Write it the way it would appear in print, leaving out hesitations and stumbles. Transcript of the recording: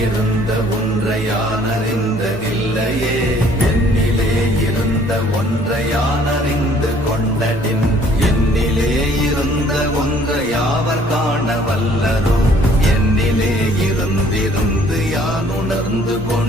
இருந்த ஒன்றை யான் அறிந்ததில்லையே, என்னிலே இருந்த ஒன்றை யான் அறிந்து கொண்டடின், என்னிலே இருந்த ஒன்றை யாவர் காண வல்லரோ, என்னிலே இருந்திருந்து யான் உணர்ந்து கொண்டேன்.